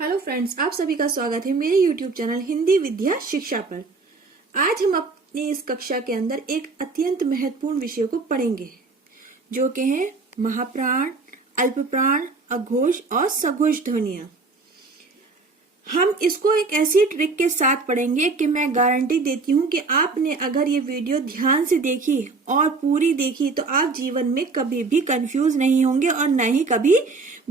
Hello friends, आप सभी का स्वागत है मेरे यूट्यूब चैनल हिंदी विद्या शिक्षा पर। आज हम अपनी इस कक्षा के अंदर एक अत्यंत महत्वपूर्ण विषय को पढ़ेंगे जो कि है महाप्राण, अल्पप्राण, अघोष और सघोष ध्वनियां। हम इसको एक ऐसी ट्रिक के साथ पढ़ेंगे कि मैं गारंटी देती हूँ कि आपने अगर ये वीडियो ध्यान से देखी और पूरी देखी तो आप जीवन में कभी भी कंफ्यूज नहीं होंगे और न ही कभी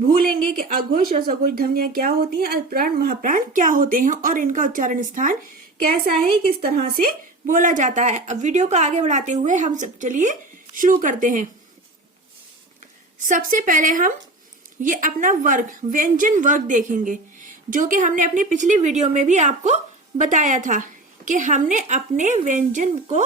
भूलेंगे कि अघोष और सघोष ध्वनियां क्या होती हैं, अल्पप्राण महाप्राण क्या होते हैं और इनका उच्चारण स्थान कैसा है, किस तरह से बोला जाता है। अब वीडियो को आगे बढ़ाते हुए हम सब चलिए शुरू करते हैं। सबसे पहले हम ये अपना वर्ग, व्यंजन वर्ग देखेंगे जो कि हमने अपनी पिछली वीडियो में भी आपको बताया था कि हमने अपने व्यंजन को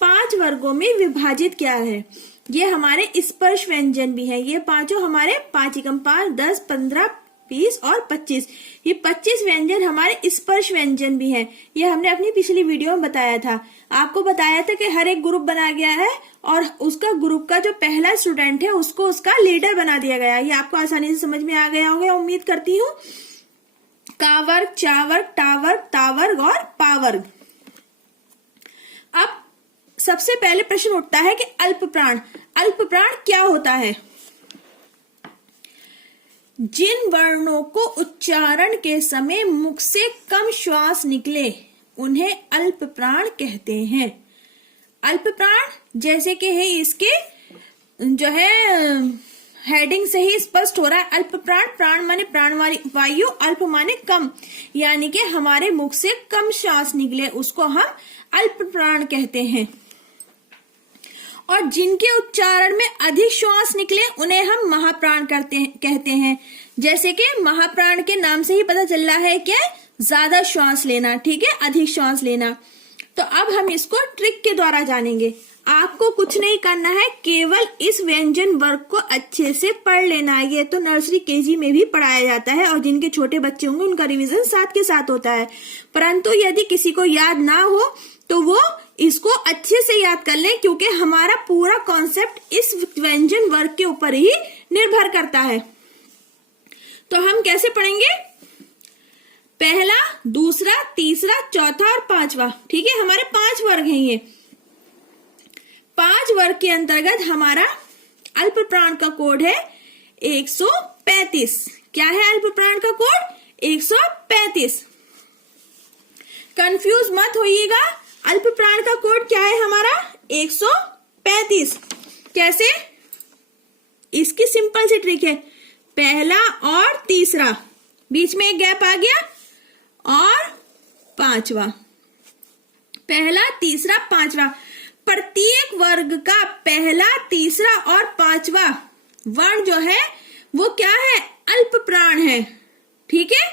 5 वर्गों में विभाजित किया है। ये हमारे स्पर्श व्यंजन भी है। ये पांचों हमारे 5 एकम 5, 10, 15, 20 और 25। ये 25 व्यंजन हमारे स्पर्श व्यंजन भी है। ये हमने अपनी पिछली वीडियो में बताया था। आपको बताया था कि हर एक ग्रुप बना गया है और उसका ग्रुप का जो पहला स्टूडेंट है उसको उसका लीडर बना दिया गया। ये आपको आसानी से समझ में आ गया होगा, उम्मीद करती हूँ। का वर्ग, चा वर्ग, टा वर्ग, ता वर्ग और पा वर्ग। अब सबसे पहले प्रश्न उठता है कि अल्पप्राण, अल्पप्राण क्या होता है? जिन वर्णों को उच्चारण के समय मुख से कम श्वास निकले उन्हें अल्पप्राण कहते हैं। अल्पप्राण जैसे कि है इसके जो है हेडिंग से ही स्पष्ट हो रहा है। अल्पप्राण, प्राण माने प्राण वायु, अल्प माने कम, यानी कि हमारे मुख से कम श्वास निकले उसको हम अल्पप्राण कहते हैं। और जिनके उच्चारण में अधिक श्वास निकले उन्हें हम महाप्राण कहते हैं। जैसे कि महाप्राण के नाम से ही पता चल रहा है कि ज्यादा श्वास लेना, ठीक है, अधिक श्वास लेना। तो अब हम इसको ट्रिक के द्वारा जानेंगे। आपको कुछ नहीं करना है, केवल इस व्यंजन वर्ग को अच्छे से पढ़ लेना है। ये तो नर्सरी केजी में भी पढ़ाया जाता है और जिनके छोटे बच्चे होंगे उनका रिवीजन साथ के साथ होता है। परंतु यदि किसी को याद ना हो तो वो इसको अच्छे से याद कर ले, क्योंकि हमारा पूरा कॉन्सेप्ट इस व्यंजन वर्ग के ऊपर ही निर्भर करता है। तो हम कैसे पढ़ेंगे? पहला, दूसरा, तीसरा, चौथा और पांचवा, ठीक है। हमारे 5 वर्ग हैं। ये 5 वर्ग के अंतर्गत हमारा अल्पप्राण का कोड है 135। क्या है अल्पप्राण का कोड? 135। कंफ्यूज मत होइएगा, अल्पप्राण का कोड क्या है हमारा? 135। कैसे? इसकी सिंपल सी ट्रिक है, पहला और तीसरा, बीच में एक गैप आ गया, और पांचवा। पहला, तीसरा, पांचवा, प्रत्येक वर्ग का पहला, तीसरा और पांचवा वर्ण जो है वो क्या है? अल्पप्राण है, ठीक है।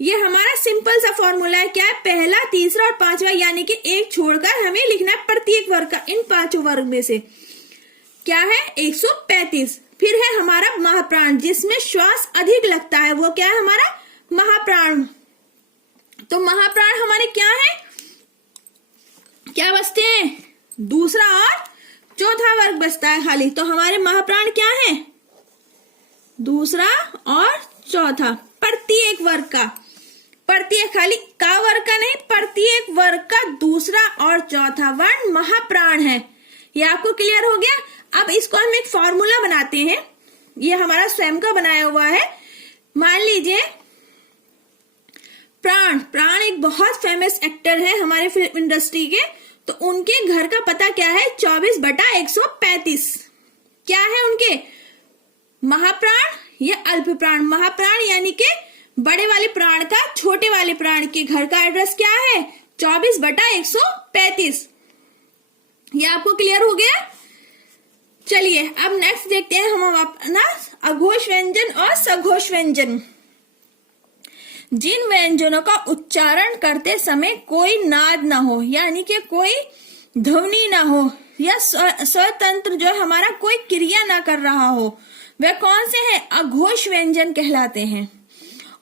ये हमारा सिंपल सा फॉर्मूला है। क्या है? पहला, तीसरा और पांचवा, यानी कि एक छोड़कर हमें लिखना है प्रत्येक वर्ग का। इन 5 वर्ग में से क्या है? 135। फिर है हमारा महाप्राण, जिसमें श्वास अधिक लगता है, वो क्या है हमारा? महाप्राण। तो महाप्राण हमारे क्या है? क्या बचते हैं? दूसरा और चौथा वर्ग बचता है खाली। तो हमारे महाप्राण क्या है? दूसरा और चौथा, प्रत्येक वर्ग का, प्रत्येक, खाली का वर्ग का नहीं, प्रत्येक वर्ग का दूसरा और चौथा वर्ण महाप्राण है। ये आपको क्लियर हो गया? अब इसको हम एक फॉर्मूला बनाते हैं। ये हमारा स्वयं का बनाया हुआ है। मान लीजिए प्राण, प्राण एक बहुत फेमस एक्टर है हमारे फिल्म इंडस्ट्री के। तो उनके घर का पता क्या है? 24/135। क्या है उनके? महाप्राण या अल्पप्राण? महाप्राण यानी कि बड़े वाले प्राण का छोटे वाले प्राण के घर का एड्रेस क्या है? 24/135। ये आपको क्लियर हो गया? चलिए अब नेक्स्ट देखते हैं हम अपना अघोष व्यंजन और सघोष व्यंजन। जिन व्यंजनों का उच्चारण करते समय कोई नाद ना हो, यानी कि कोई ध्वनि ना हो, या स्वतंत्र जो हमारा कोई क्रिया ना कर रहा हो, वे कौन से हैं? अघोष व्यंजन कहलाते हैं।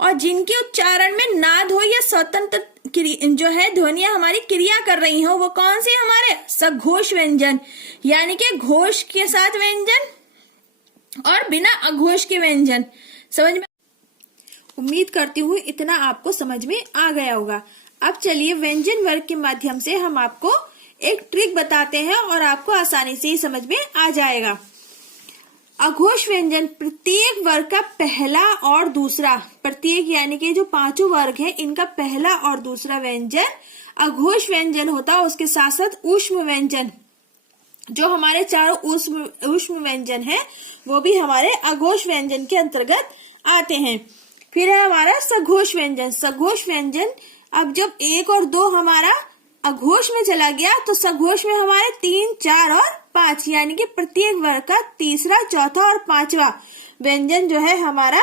और जिनके उच्चारण में नाद हो या स्वतंत्र जो है ध्वनियां हमारी क्रिया कर रही हो, वो कौन से हमारे? सघोष व्यंजन, यानी कि घोष के साथ व्यंजन और बिना अघोष के व्यंजन। समझ में? उम्मीद करती हूँ इतना आपको समझ में आ गया होगा। अब चलिए व्यंजन वर्ग के माध्यम से हम आपको एक ट्रिक बताते हैं और आपको आसानी से ही समझ में आ जाएगा। अघोष व्यंजन प्रत्येक वर्ग का पहला और दूसरा, प्रत्येक यानी कि जो पांचों वर्ग है इनका पहला और दूसरा व्यंजन अघोष व्यंजन होता है। उसके साथ साथ ऊष्म व्यंजन, जो हमारे चारों ऊष्म व्यंजन है वो भी हमारे अघोष व्यंजन के अंतर्गत आते हैं। फिर है हमारा सघोष व्यंजन। सघोष व्यंजन, अब जब 1 और 2 हमारा अघोष में चला गया तो सघोष में हमारे 3, 4 और 5 यानी कि प्रत्येक वर्ग का तीसरा, चौथा और पांचवा व्यंजन जो है हमारा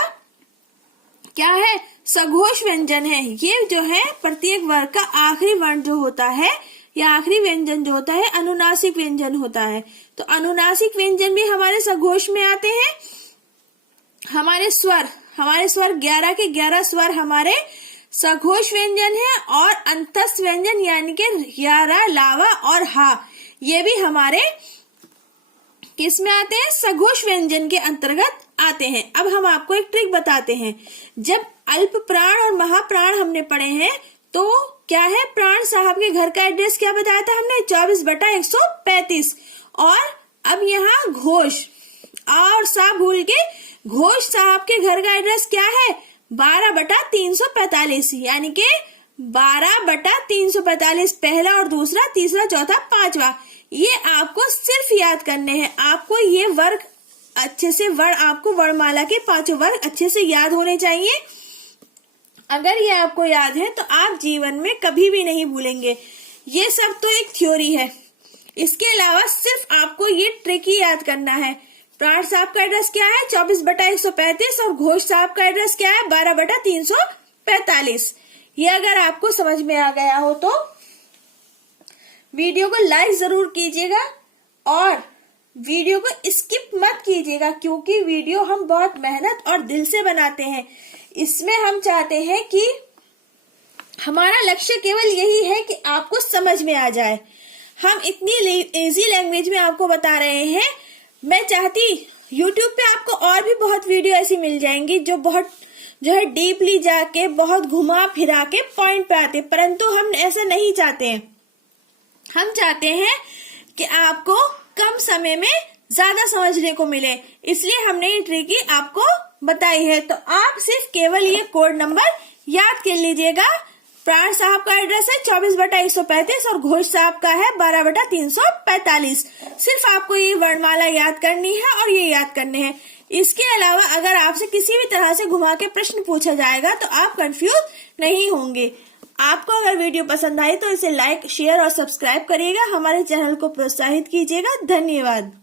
क्या है, सघोष व्यंजन है। ये जो है प्रत्येक वर्ग का आखिरी वर्ण जो होता है या आखिरी व्यंजन जो होता है अनुनासिक व्यंजन होता है। तो अनुनासिक व्यंजन भी हमारे सघोष में आते हैं। हमारे स्वर 11 के 11 स्वर हमारे सघोष व्यंजन है और अंतस्थ व्यंजन यानी कि यारा, लावा और हा, ये भी हमारे किस में आते हैं, सघोष व्यंजन के अंतर्गत आते हैं। अब हम आपको एक ट्रिक बताते हैं। जब अल्प प्राण और महाप्राण हमने पढ़े हैं तो क्या है, प्राण साहब के घर का एड्रेस क्या बताया था हमने, 24/135। और अब यहाँ घोष और सा भूल के घोष साहब के घर का एड्रेस क्या है, 12/345 यानी कि 12/345, पहला और दूसरा, तीसरा, चौथा, पांचवा। ये आपको सिर्फ याद करने हैं। आपको ये वर्ग अच्छे से, आपको वर्णमाला के पांचों वर्ग अच्छे से याद होने चाहिए। अगर ये आपको याद है तो आप जीवन में कभी भी नहीं भूलेंगे। ये सब तो एक थ्योरी है, इसके अलावा सिर्फ आपको ये ट्रिक ही याद करना है। प्राण साहब का एड्रेस क्या है, 24/135 और घोष साहब का एड्रेस क्या है, 12/345। ये अगर आपको समझ में आ गया हो तो वीडियो को लाइक जरूर कीजिएगा और वीडियो को स्किप मत कीजिएगा, क्योंकि वीडियो हम बहुत मेहनत और दिल से बनाते हैं। इसमें हम चाहते हैं कि हमारा लक्ष्य केवल यही है कि आपको समझ में आ जाए। हम इतनी इजी लैंग्वेज में आपको बता रहे हैं। मैं चाहती YouTube पे आपको और भी बहुत वीडियो ऐसी मिल जाएंगी जो है डीपली जाके बहुत घुमा फिरा के पॉइंट पे आते, परंतु हम ऐसा नहीं चाहते हैं। हम चाहते हैं कि आपको कम समय में ज्यादा समझने को मिले, इसलिए हमने ये ट्रिक आपको बताई है। तो आप सिर्फ केवल ये कोड नंबर याद कर लीजिएगा। प्राण साहब का एड्रेस है 24/135 और घोष साहब का है 12/345। सिर्फ आपको ये वर्णमाला याद करनी है और ये याद करने हैं। इसके अलावा अगर आपसे किसी भी तरह से घुमा के प्रश्न पूछा जाएगा तो आप कंफ्यूज नहीं होंगे। आपको अगर वीडियो पसंद आई तो इसे लाइक, शेयर और सब्सक्राइब करिएगा। हमारे चैनल को प्रोत्साहित कीजिएगा। धन्यवाद।